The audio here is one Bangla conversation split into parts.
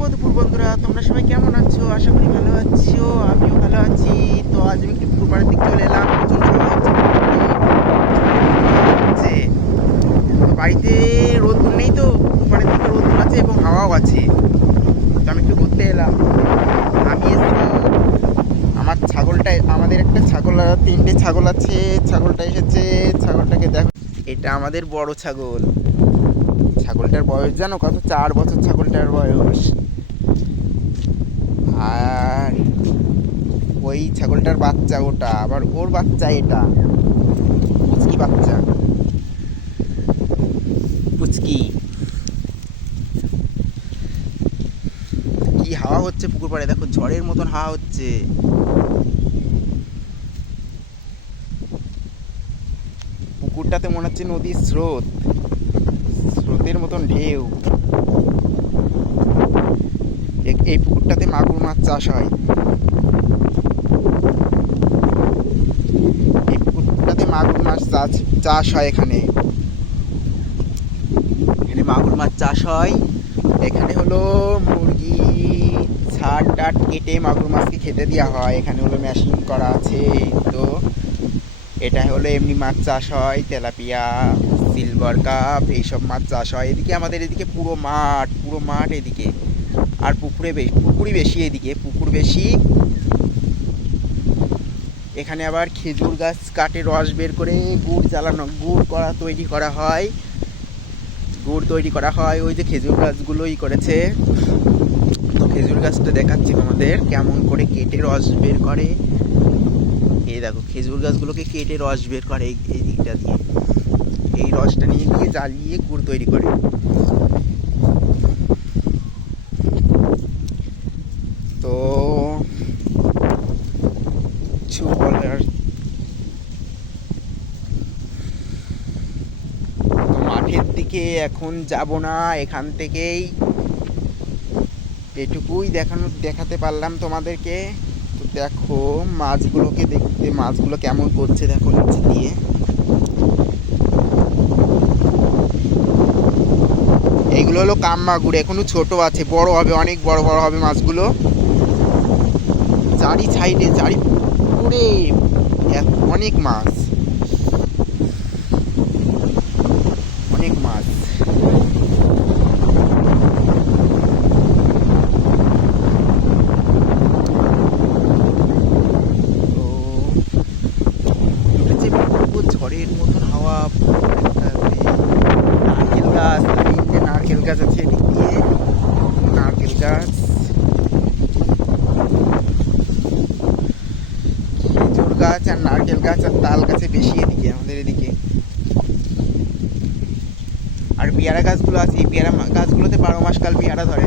শুভ বন্ধুরা তোমরা সবাই কেমন আছো? আশা করি ভালো আছো, আমিও ভালো আছি। তো আজ আমি একটু পুকুর পাড়ের দিকে চলে এলাম। হচ্ছে। তো বাড়িতে রোদ্দুর নেই তো পুকুর পাড়ের দিকে রোদ্দুর আছে এবং হাওয়াও আছে। তো আমি একটু ঘুরতে এলাম। আমি আমার ছাগলটা আমাদের একটা ছাগল, তিনটে ছাগল আছে। ছাগলটা এসেছে। ছাগলটাকে দেখো। এটা আমাদের বড় ছাগল। ছাগলটার বয়স জানো কত? চার বছর ছাগলটার বয়স। আর ওই ছাগলটার বাচ্চা ওটা, আবার ওর বাচ্চা এটা। পুচকি বাচ্চা। পুচকি। কি হাওয়া হচ্ছে পুকুর পাড়ে? দেখো ঝড়ের মতন হাওয়া হচ্ছে। পুকুরটাতে মনে হচ্ছে নদীর স্রোত। স্রোতের মতন ঢেউ। এই পুকুরটাতে মাগুর মাছ চাষ হয়। এই পুকুরটাতে মাগুর মাছ চাষ চাষ হয় এখানে। এখানে মাগুর মাছ চাষ হয়। এখানে হলো মুরগি ছাট টাট কেটে মাগুর মাছকে খেতে দেওয়া হয়। এখানে হলো মেশিন করা আছে তো। এটা হলো এমনি মাছ চাষ হয়, তেলাপিয়া সিলভার কাপ এইসব মাছ চাষ হয়। এদিকে আমাদের এদিকে পুরো মাঠ পুরো মাঠ এদিকে। আর পুকুরে বেশি, পুকুরই বেশি এদিকে, পুকুর বেশি। এখানে আবার খেজুর গাছ কাটে, রস বের করে, গুড় জ্বালানো, গুড় করা তৈরি করা হয়। গুড় তৈরি করা হয়, ওই যে খেজুর গাছগুলোই করেছে। তো খেজুর গাছটা দেখাচ্ছি তোমাদের, কেমন করে কেটে রস বের করে। এই দেখো, খেজুর গাছগুলোকে কেটে রস বের করে এই দিকটা দিয়ে। এই রসটা নিয়ে গিয়ে জ্বালিয়ে গুড় তৈরি করে তো কিছু বলার মাঠের দিকে এখন যাব না, এখান থেকেই। এটুকুই দেখানো, দেখাতে পারলাম তোমাদেরকে। তো দেখো, মাছগুলোকে দেখতে, মাছগুলো কেমন করছে দেখো নিচে দিয়ে। এইগুলো হলো কাম মাগুর এখনও ছোট আছে, বড় হবে, অনেক বড় বড় হবে মাছগুলো। চারি সাইডে চারি এত- অনেক মাছ। অনেক মাছ তো এটা যে পুরো ঝড়ের মতন হাওয়া একটাতে নারকেল গাছ তিনটে নারকেল গাছ আছে এদিক দিয়ে নারকেল গাছ খেজুর গাছ আর নারকেল গাছ আর তাল গাছে বেশি এদিকে, আমাদের এদিকে। আর পেয়ারা গাছগুলো আছে, এই পেয়ারা গাছগুলোতে বারো মাস কাল পেয়ারা ধরে।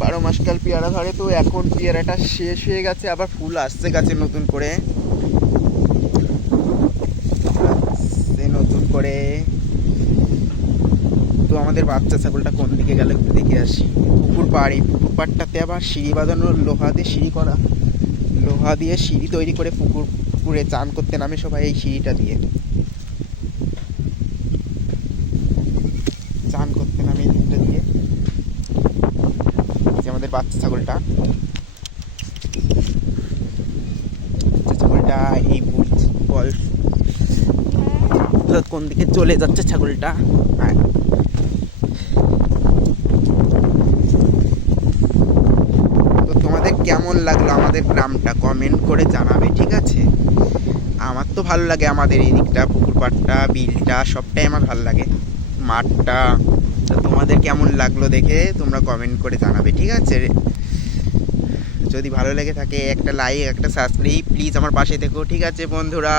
বারো মাস কাল পেয়ারা ধরে, তো এখন পেয়ারাটা শেষ হয়ে গেছে, আবার ফুল আসছে গাছে নতুন করে। নতুন করে। তো আমাদের বাচ্চা ছাগলটা কোন দিকে গেল একটু দেখে আসি। পুকুর পাড়, পুকুর পাড়টাতে আবার সিঁড়ি বাঁধানো লোহা দিয়ে সিঁড়ি করা। লোহা দিয়ে সিঁড়ি তৈরি করে পুকুর, পুকুরে চান করতে নামে সবাই এই সিঁড়িটা দিয়ে। চান করতে নামে এই দিয়ে। যে আমাদের বাচ্চা ছাগলটা। ছাগলটা এই বুঝ- বয়স কোন দিকে চলে যাচ্ছে ছাগলটা? আয়। তো তোমাদের কেমন লাগল আমাদের গ্রামটা? কমেন্ট করে জানাবে, ঠিক আছে? আমার তো ভালো লাগে আমাদের এই দিকটা, পুকুর পাড়টা, বিলটা, সবটাই আমার ভালো লাগে। মাঠটা তোমাদের কেমন লাগল দেখে তোমরা কমেন্ট করে জানাবে, ঠিক আছে? যদি ভালো লেগে থাকে একটা লাইক একটা সাবস্ক্রাইব প্লিজ আমার পাশে থেকো, ঠিক আছে বন্ধুরা?